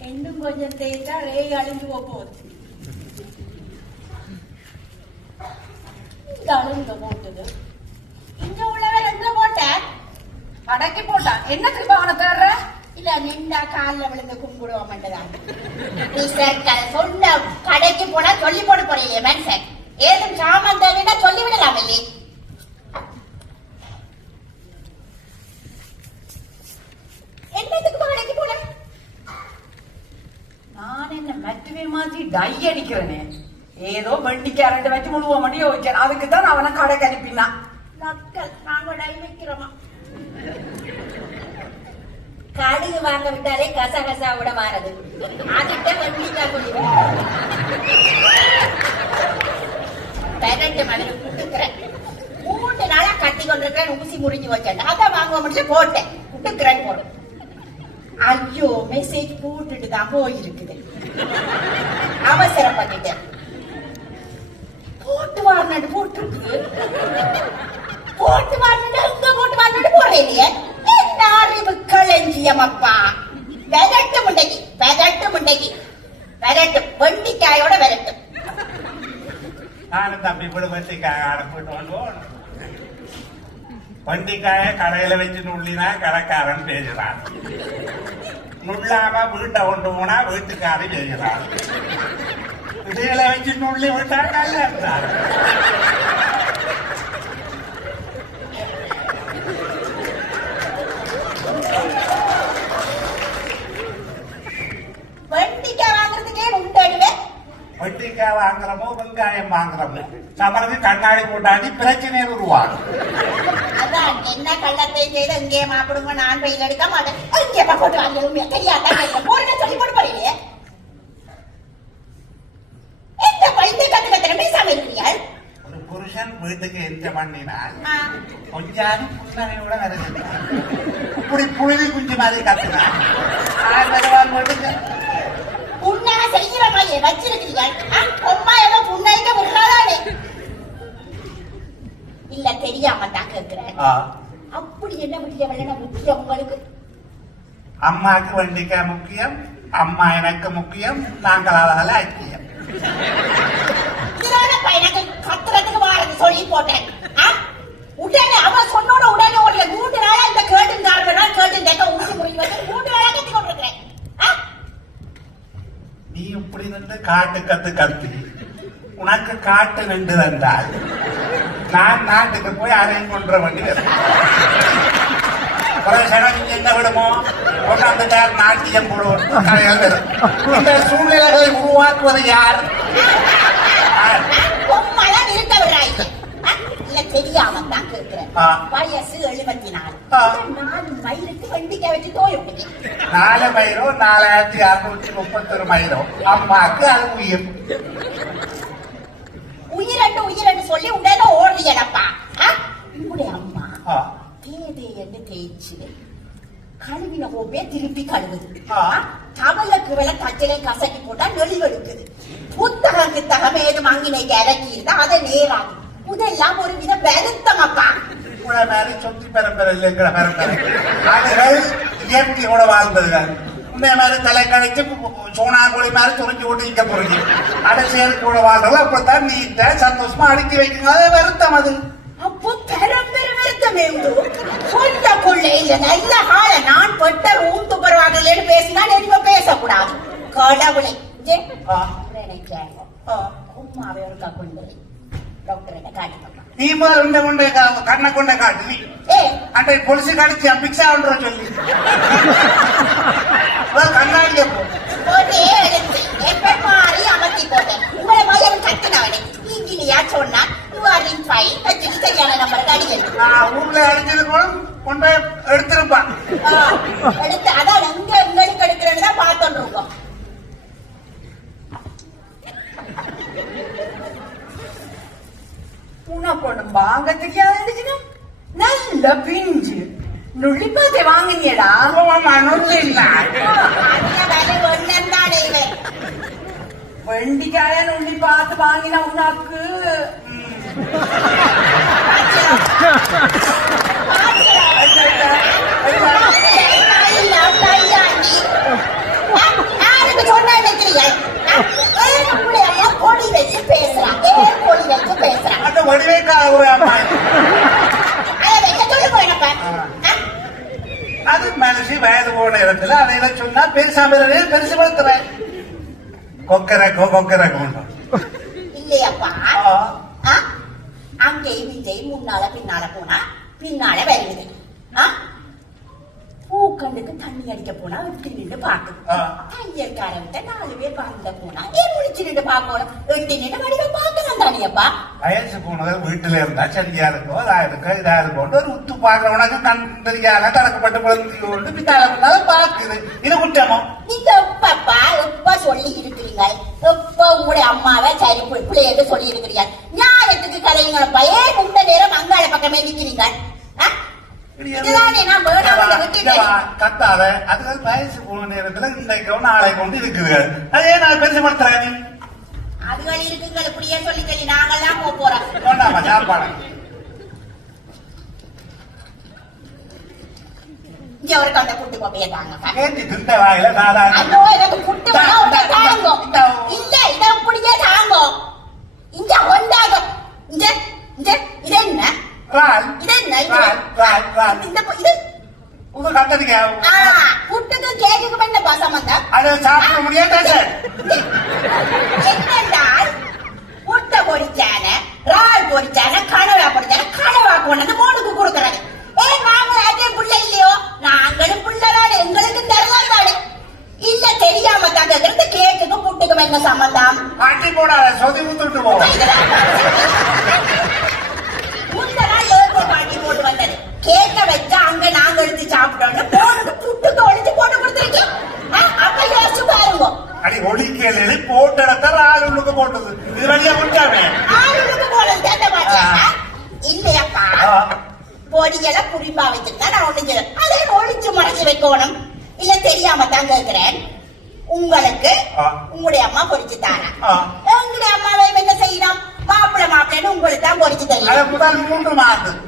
இன்னும் கொஞ்சம் தேய்த்தா ரே அழிஞ்சு போகுது. இந்த அழுங்க போட்டது இங்க உள்ளவர் எங்க போட்ட அடக்கி போட்டான் என்ன திரும்ப அவனை தேடுற? இல்ல நின்றா கால்ல விழுந்து கும்பிடுவோம் சொன்ன கடைக்கு போனா சொல்லி போட போறீங்க மனுஷன் ஏதும் சாமான் தேவைன்னா சொல்லி விடலாம் இல்லையே என்னத்துக்கு கடைக்கு போன நான் என்ன டை அடிக்கிறனே ஏதோ வண்டிக்காரன் வச்சு முழுவ மட்டும் யோசிச்சேன் அதுக்கு தான் அவனை கடைக்கு அனுப்பினான் நாங்க டை வைக்கிறோமா கடுகு வாங்க விட்டாலே கசகசா விட மாறது அதுட்ட வண்டிக்கா சொல்லி பெரட்டு குட்டுக்கிறேன் மூன்று நாளா கட்டி கொண்டிருக்கிறேன் ஊசி முறிஞ்சு வச்சேன் அதான் வாங்க முடியல போட்டேன் குட்டுக்கிறேன் போடும் ஐயோ மெசேஜ் போட்டுட்டு தான் போயிருக்குது அவசரப்பட்டுட்டேன் போட்டு வாங்கினது போட்டுருக்கு போட்டு வாங்கினது இங்க போட்டு வாங்கினது போறேன். என்ன அறிவு களஞ்சியம் அப்பா? விரட்டு முண்டைக்கு விரட்டு முண்டைக்கு விரட்டு வெண்டிக்காயோட விரட்டு நானும் தம்பி கூட வெண்டிக்காய் அனுப்பிட்டு வந்து வண்டிக்காய கடையில வச்சு நுள்ளினா கடைக்காரன் பேசுறான். நுள்ளாம வீட்டை கொண்டு போனா வீட்டுக்காரி பேசுறான் இடையில வச்சு நுள்ளி விட்டா நல்ல முண்டாடுவேன் வண்டிக்காய் வாங்குறமோ வெங்காயம் வாங்குறமோ. நம்மளுக்கு கண்ணாடி போட்டாடி பிரச்சனை உருவாகும் என்ன கள்ளத்தை செய்து? இங்கே மாப்பிடுங்க நான் பையில் எடுக்க மாட்டேன். இங்கே போட்டு வாங்க தெரியாத? போறேன்னு சொல்லி போட்டு போறீங்க. எந்த பைத்திய கத்து கத்துற பேசாம இருக்கிறீர்கள் ஒரு புருஷன் வீட்டுக்கு எந்த பண்ணினால் கொஞ்சாலும் புன்னகையோட வருது. இப்படி புழுதி குஞ்சு மாதிரி கத்துனா புண்ணாக செய்கிற பையன் வச்சிருக்கிறீர்கள் ஆ, அம்மா ஏதோ புண்ணாய்க்க விடுறாதானே இல்ல தெரியாம தான் கேட்கிறேன் அப்படி என்ன வெள்ளன முக்கியம் உங்களுக்கு? அம்மாக்கு வண்டிக்காய் முக்கியம் அம்மா எனக்கு முக்கியம் நாங்கள் அவர்கள் ஐக்கியம். பையனுக்கு கத்துறதுக்கு வாழது சொல்லி போட்டேன்? உடனே அவன் சொன்னோட உடனே ஒரு மூன்று நாளா இந்த கேட்டு காரணம் கேட்டு கேட்க ஊசி முறிஞ்சு வந்து மூன்று நாளா கத்தி கொண்டிருக்கிறேன்? நீ இப்படி நின்று காட்டு கத்து கத்தி உனக்கு காட்டு நின்று தந்தால் நான் நாட்டுக்கு போய் அரையும் கொன்ற வேண்டி செலவு என்ன விடுமோ? கொண்டாந்து நாட்டியம் போடுவோம். இந்த சூழ்நிலைகளை உருவாக்குவது யார்? தெரியாம தான் கேட்கிறேன். வயசு எழுபத்தி நாலு. நாலு விட்டீங்க நாலு மைலோ நாலாயிரத்தி அறுநூத்தி முப்பத்தொரு மைலோ அம்மாக்கு அது உயிர். சொல்லி உடனே ஓடுறீங்கப்பா உங்களுடைய அம்மா. தேதே என்று தேய்ச்சு கழுவின கோப்பைய திருப்பி கழுவுது. ஆ. தவளுக்கு வில தச்சிலை கசக்கி போட்டா நெளிவெடுக்குது புத்தகம் கித்தகம் ஏது மங்கினைக்கு இறக்கி இருந்தா அதை நேராகும் இதெல்லாம் ஒரு வித வருத்தமப்பா. உங்களை மாதிரி சொத்தி பரம்பரை இல்லைங்கிற பரம்பரை. இயற்கையோட வாழ்ந்ததுகள் இந்த மாதிரி தலை கழிச்சு சோனா கோழி மாதிரி துணிஞ்சு ஓட்டு இங்க போறீங்க. அடைச்சேரி கூட வாழ்றது அப்படித்தான் நீட்ட சந்தோஷமா அடுக்கி வைக்கணும். அது வருத்தம் அது. அப்போ பெரும்பெரு வருத்தமே சொல்ல கொள்ள இல்ல நல்ல கால நான் பட்ட ரூம் துப்புரவாகலன்னு பேசினா நீங்க பேசக்கூடாது. கடவுளை. உமாவை ஒரு கொண்டு? நீ உண்டை கண்ணை கொண்ட காட்டு நீ. பொலிசு கடிச்சு பிக்ஸா சொல்லி. அதான் கண்ணாடிய போ. ஒரே எழுத்து எப்ப மாறி அமர்த்தி போட்டேன். உங்களை மகன் கத்தினவனே. இங்கிலியா சொன்னா யூ ஆர் இன் சரியான ஊர்ல அடிச்சது கூட கொண்டு போய் எடுத்திருப்பான் எடுத்து அதான் எங்க எங்களுக்கு எடுக்கிறேன்னு தான் பார்த்துட்டு இருக்கோம். உனக்கு ஒண்ணு வாங்க தெரியாதுன்னு நல்ல பிஞ்சு. நுழிப்பாத்தை வாங்கினியடா வெண்டிக்காய நுள்ளி பார்த்து வாங்கினா உனக்கு பேசுறான் பேசுறான் வடிவேக்கா ஒரு மனுஷி வயது போன இடத்துல அதை இதை சொன்னா இருக்கிறேன், பெருசு படுத்துறேன் கொக்கரக்கோ கொக்கரக்கோ இல்லையாப்பா ஆ. ஆ? அங்கேயும் இங்கேயும் முன்னால பின்னால போனா பின்னால வருகுது? பூக்கண்டுக்கு தண்ணி அடிக்க போனா எட்டி நின்று பாக்குது ஆ. தையல்காரன்ட்ட நாலு பேர் பார்க்க போனா ஏன் முடிச்சு நின்று பார்க்கணும் எட்டி நின்று வடிவ பார்க்கலாம் தானியப்பா வயசு போனது வீட்டுல இருந்தா சரியா இருக்கும் அதா இருக்கும் இதா இருக்கும் ஒரு உத்து பாக்குறவனுக்கு கண் தெரியாத தடக்கப்பட்டு விழுந்து கொண்டு பின்னால பாக்குது இது குற்றமோ? நீங்க எப்பப்பா எப்ப சொல்லி இருக்கிறீங்க எப்ப உங்களுடைய அம்மாவை சரி பி- பிள்ளைகிட்ட சொல்லி இருக்கிறீங்க நியாயத்துக்கு கலையுங்களப்பா ஏன் இந்த நேரம் அங்காள பக்கமே நிக்கிறீங்க. கத்தாத. அது வயசு போன நேரத்துல இன்றைக்கோ நாளை கொண்டு இருக்குது. அதே நான் பெருசு படுத்துறேன் நீ அதுகள் இருக்குங்க இப்படியே சொல்லி சொல்லி நாங்கெல்லாம் போக போறோம். இங்க ஒரு கண்ட குட்டு கோப்பையை தாங்க கேட்டு திண்ட வாயில நாடா ஐயோ எனக்கு இல்ல இத இங்க இங்க இங்க. இது என்ன? இது என்ன? இந்த இது? உங்க ஆ புட்டுக்கு கேக்குக்கு என்ன சம்பந்தம். அதை சாப்பிட முடியாது முட்டை பொரிச்சான ரால் பொரிச்சான கனவா பொரிச்சான கனவா கொண்டது மோனுக்கு கொடுக்கறது ஏ நாங்க அதே புள்ள இல்லையோ நாங்களும் புள்ளதானே எங்களுக்கு தரலாம் தானே இல்ல தெரியாம தாங்க இருந்து கேக்குக்கு புட்டுக்கும் என்ன சம்பந்தம் ஆட்டி போடாத சொதி முத்துட்டு போ முந்த நாள் ஏர்போ பாட்டி போட்டு வந்தது கேக்க வச்சா அங்க நாங்க எடுத்து சாப்பிட்டோம்னு போனுக்கு புட்டுக்கு ஒழிச்சு போட்டு கொடுத்துருக்கோம் அப்ப யோசிச்சு பாருங்க அடி ஒளிக்கேளு போட்ட இடத்த ரால் உள்ளுக்கு போட்டது இது வழியா விட்டாமே ஆளுக்கு போனது கேட்ட மாட்டியா இல்லையாப்பா பொடியெல்லாம் புரிப்பா வச்சிருந்தா நான் ஒண்ணு அதை ஒழிச்சு மறைச்சு வைக்கணும் இல்ல தெரியாம தான் கேக்குறேன் உங்களுக்கு. உங்களுடைய அம்மா பொரிச்சு தாரா. உங்களுடைய அம்மாவை என்ன செய்யணும் மாப்பிள மாப்பிள்ளைன்னு உங்களுக்கு தான் பொரிச்சு அது தெரியும் மூன்று மாதம்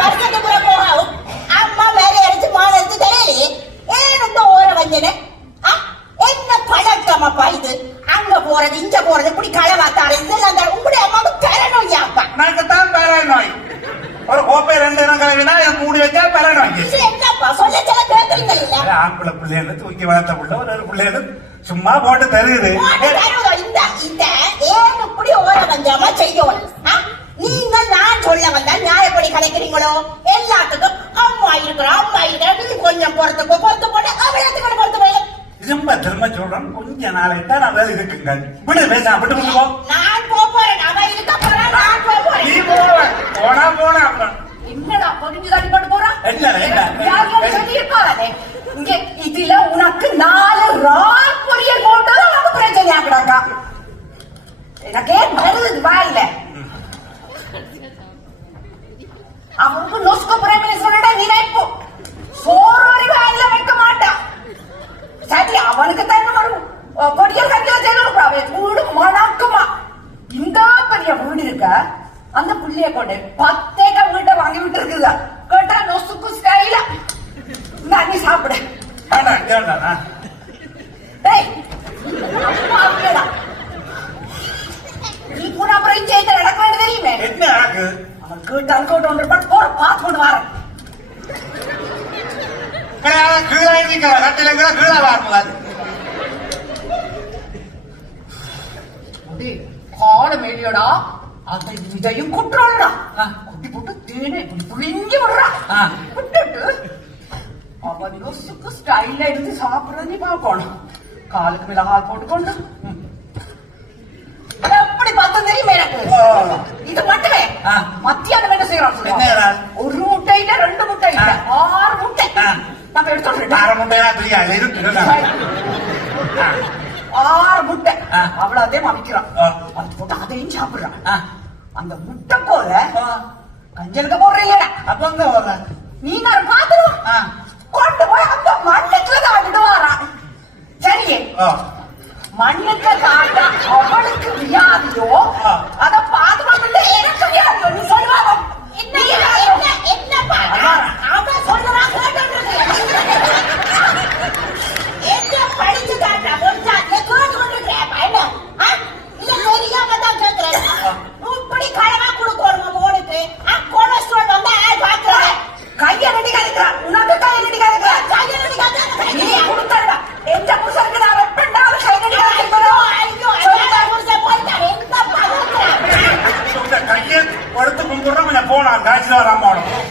வருஷத்துக்கு கூட போகும் எடுத்து தெரியலையே ஏன் இந்த ஓர வஞ்சன? என்ன பழக்கம் அப்பா இது? அங்க போறது இங்க போறது இப்படி களவாத்தாரு இதெல்லாம் உங்களுடைய அம்மாவுக்கு அப்பா எனக்கு தான் பெற நோய் ஒரு கோப்பை ரெண்டு இனம் கலவினா என் மூடி வச்சா பெற நோய் இது என்னப்பா? சொல்ல சொல்ல கேக்குறீங்க இல்ல ஆம்பளை பிள்ளைன்னு தூக்கி வளர்த்த பிள்ளை ஒரு பிள்ளைன்னு சும்மா போட்டு தருகுது. இந்த இந்த ஏன் இப்படி ஓர வஞ்சாம செய்யணும்? ஆ? நீங்க நான் சொல்ல வந்தா நியாயப்படி கலைக்கிறீங்களோ? எல்லாத்துக்கும் இருக்கிறோம் அம்மா இருக்கிறோம் கொஞ்சம் பொறுத்து போ பொறுத்து போட்டு அவ்வளோத்துக்கு பொறுத்து போய் திரும்ப திரும்ப சொல்றேன். கொஞ்ச நாளைக்கு தான் நான் வேலை இருக்குங்க விடு பேச விட்டு கொண்டு போ. நான் போக போறேன். அவன் இருக்க போறான் நான் போக நீ போறேன் போவ போனா போனா அப்புறம் என்னடா பொறிஞ்சு தள்ளிப்பட்டு போறான் என்ன, என்ன? யாரும் சொல்லியிருப்பாங்களே இங்க இதுல உனக்கு நாலு ரால் அந்த புள்ளிய கொண்டு பத்தேக்க வீட்டை வாங்கி விட்டு இருக்குதா கேட்டா நொசுக்கு ஸ்டைலா நான் நீ சாப்பிடு. நீ கூட அப்புறம் இங்கே நடக்க வேண்டியது தெரியுமே? என்ன ஆகு அவன் ஒன்று பட்டு போற பார்த்து கொண்டு வரேன். கீழே எழுதிக்கிற கட்டில கீழே டேய், காலம் மேலியடா. அந்த இதையும் குட்டுறாள்டா குட்டி போட்டு தேனை இப்படி புளிஞ்சு விடுறா. விட்டுட்டு அவன் யோசிக்கு ஸ்டைல எடுத்து சாப்பிடுறது நீ பார்க்கணும் காலுக்கு மேல கால் போட்டுக்கொண்டு. எப்படி பார்த்தா தெரியுமே எனக்கு. இது மட்டுமே. மத்தியானம் என்ன. செய்றான்? ஒரு முட்டை இல்ல ரெண்டு முட்டை. ஆறு முட்டை. நம்ம எடுத்து அரை முட்டையா தெரியாது இருக்கு ஆறு முட்டை ஆ. அவ்வளவுதையும் அமைக்கிறான் அதையும் சாப்பிடுறான். அந்த முட்டை போல. கஞ்சலுக்கு போடுறீங்க அப்ப அங்க வர்ற. நீ நான் பாத்துருவோம் ஆ. கொண்டு போய் அந்த மண்ணுக்குள்ள காட்டிட்டு வாரான் சரியே. மண்ணுக்கு காட்ட அவளுக்கு வியாதியோ. அத பாதுகாப்பு எனக்கு வியாதியோ நீ சொல்லுவாங்க என்ன என்ன என்னப்பா அவன் சொல்றான் கேட்டு கும்பிடுறோம் கொஞ்சம் போலாம்